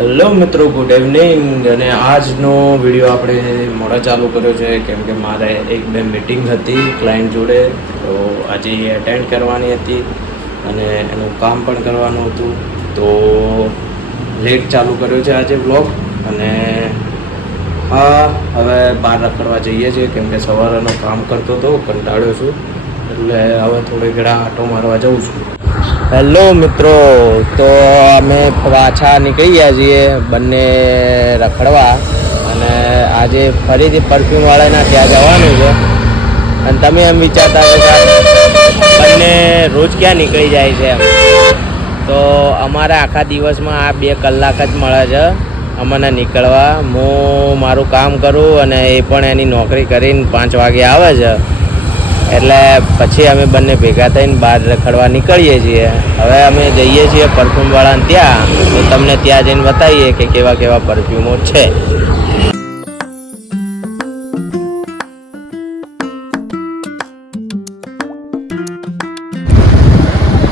Hello મિત્રો, good evening. અને આજનો વિડીયો આપણે મોડા ચાલુ કર્યો છે કેમ કે મારે એક બે મિટિંગ હતી ક્લાયન્ટ જોડે, તો આજે એ એટેન્ડ કરવાની હતી અને એનું કામ પણ કરવાનું હતું, તો લેટ ચાલુ કર્યો છે આજે વ્લોગ. અને હા, હવે બહાર રખડવા જઈએ છીએ કેમ કે સવારનો કામ કરતો હતો, કંટાળ્યો છું, એટલે હવે થોડી ઘણા આંટો મારવા જાઉં છું. હેલો મિત્રો, તો અમે પાછા નીકળી ગયા છીએ બંને રખડવા, અને આજે ફરીથી પરફ્યુમવાળાના ત્યાં જવાનું છે. અને તમે એમ વિચારતા કે બંને રોજ ક્યાં નીકળી જાય છે એમ, તો અમારે આખા દિવસમાં આ 2 કલાક જ મળે છે અમને નીકળવા. હું મારું કામ કરું અને એ પણ એની નોકરી કરીને 5 વાગે આવે છે, એટલે પછી અમે બંને ભેગા થઈને બહાર રખડવા નીકળીએ છીએ. હવે અમે જઈએ છીએ પરફ્યુમવાળાને ત્યાં, તો તમને ત્યાં જઈને બતાવીએ કે કેવા કેવા પરફ્યુમો છે.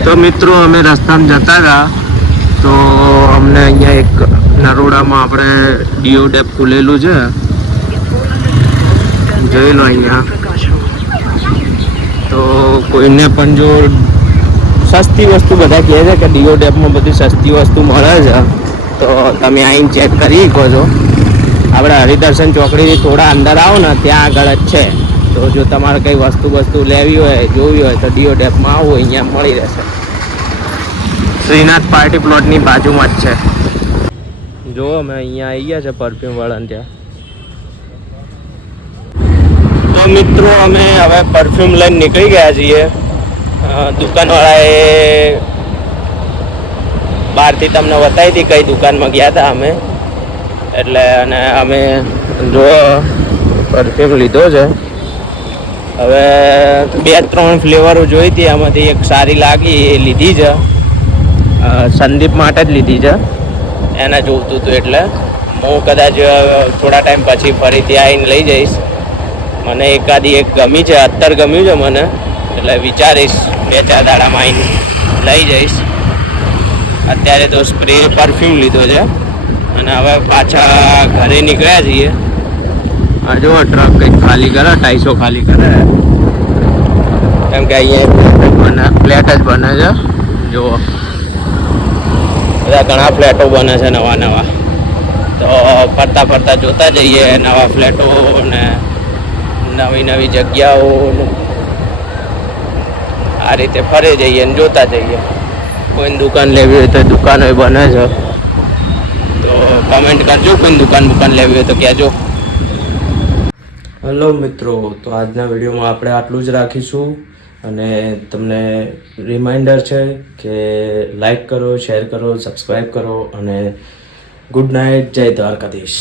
તો મિત્રો, અમે રસ્તામાં જતા હતા તો અમને અહીંયા એક નરોડામાં આપણે ડીઓ ડેપ ખુલેલું છે, જોઈ લો અહીંયા. તો કોઈને પણ જો સસ્તી વસ્તુ, બધા કહે છે કે ડીઓ ડેપમાં બધી સસ્તી વસ્તુ મળે છે, તો તમે આવીને ચેક કરી શકો છો. આપણે હરિદર્શન ચોકડીથી થોડા અંદર આવો ને, ત્યાં આગળ જ છે. તો જો તમારે કંઈ વસ્તુ લેવી હોય, જોવી હોય, તો ડીઓ ડેપમાં આવો, અહીંયા મળી રહેશે. શ્રીનાથ પાર્ટી પ્લોટની બાજુમાં જ છે. જો અમે અહીંયા આવી ગયા છે પરફ્યુમવાળાને ત્યાં. તો મિત્રો, અમે હવે પરફ્યુમ લઈને નીકળી ગયા છીએ. દુકાનવાળાએ બહારથી તમને બતાવી હતી કઈ દુકાનમાં ગયા હતા અમે, એટલે અને અમે જો પરફ્યુમ લીધો છે. હવે 2-3 ફ્લેવરો જોઈ હતી, એમાંથી એક સારી લાગી એ લીધી છે. સંદીપ માટે જ લીધી છે, એને જોઈતું હતું, એટલે હું કદાચ થોડા ટાઈમ પછી ફરીથી આવીને લઈ જઈશ. મને એકાદી એક ગમી છે, અત્તર ગમ્યું છે મને, એટલે વિચારીશ 2-4 દાડામાં આવીને લઈ જઈશ. અત્યારે તો સ્પ્રે પરફ્યુમ લીધો છે અને હવે પાછા ઘરે નીકળ્યા છીએ. આ જો ટ્રક કંઈક ખાલી કરે, 250 ખાલી કરે, કેમ કે અહીંયા ફ્લેટ જ બને છે. જુઓ, બધા ઘણા ફ્લેટો બને છે નવા. તો ફરતા જોતા જઈએ નવા ફ્લેટો ને નવી જગ્યાઓ. આ રીતે ફરે જઈએ અને જોતા જઈએ. કોઈ દુકાન લેવી હોય તો દુકાનો બને છે, તો કમેન્ટ કરજો. કોઈ દુકાન લેવી હોય તો કહેજો. હેલો મિત્રો, તો આજના વિડીયોમાં આપણે આટલું જ રાખીશું. અને તમને રિમાઇન્ડર છે કે લાઈક કરો, શેર કરો, સબસ્ક્રાઈબ કરો, અને ગુડ નાઇટ. જય દ્વારકાધીશ.